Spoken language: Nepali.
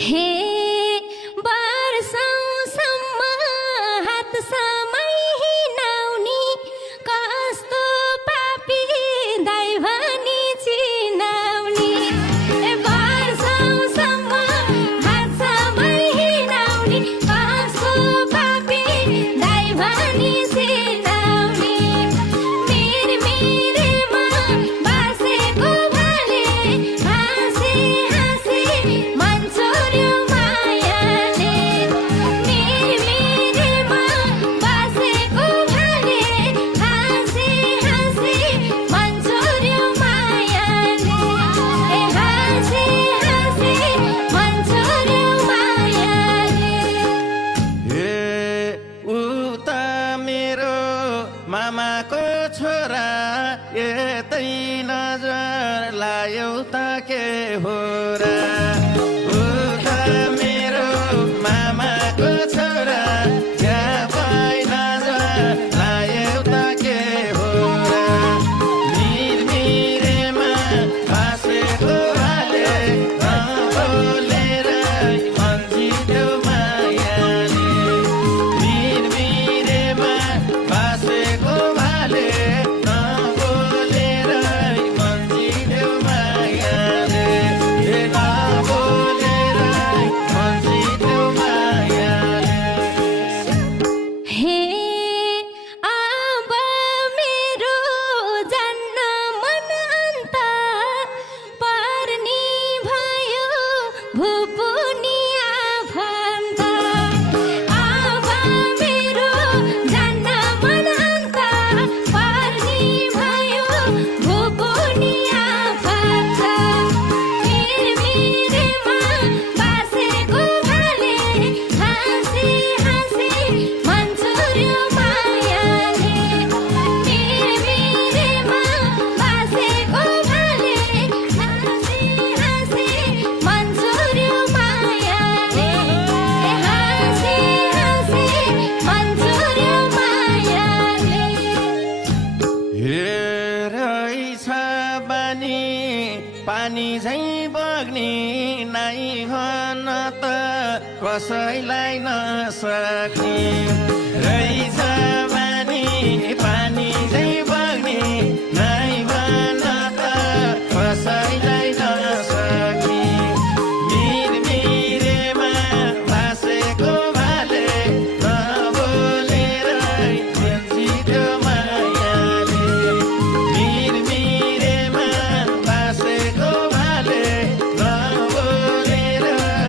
हे वर्षौसम्म हात समय हिँडाउने कस्तो पापी दाइ भनी चिनाउने वर्षौसम्म हात समय हिँडाउने कस्तो पापी दाइ भनी चिनाउने मेरेमा बासेको भाले हाँसी हाँसी मन छोड्यो मायाले मेरेमा बासेको भाले हाँसी हाँसी मन छोड्यो मायाले हाँसी हाँसी मन छोड्यो मायाले हे उता मेरो मामाको छोरा यतै नजर लायो त के हो र उता मेरो मामाको छोरा यहाँ नजर लायो त के हो र मिरमिरेमा बासेको भाले नबोलेर मन जित्यो मायाले मिरमिरेमा बासेको भाले नबोलेर मन जित्यो मायाले नबोलेर मन जित्यो मायाले हे अब मेरो जान्न मन अन्त पर्ने भयो भुपुनी आफन्त अब मेरो जान्न मन अन्त पर्ने भयो भुपुनी आफन्त मेरेमा बासेको भाले हाँसी हाँसी मन छोड्यो मायाले मेरेमा बासेको भाले हाँसी हाँसी मन छोड्यो मायाले हाँसी हाँसी मन छोड्यो मायाले हे रहेछ बानी पानी झै बग्ने नै भन त कसैलाई नसक्ने रहेछ बानी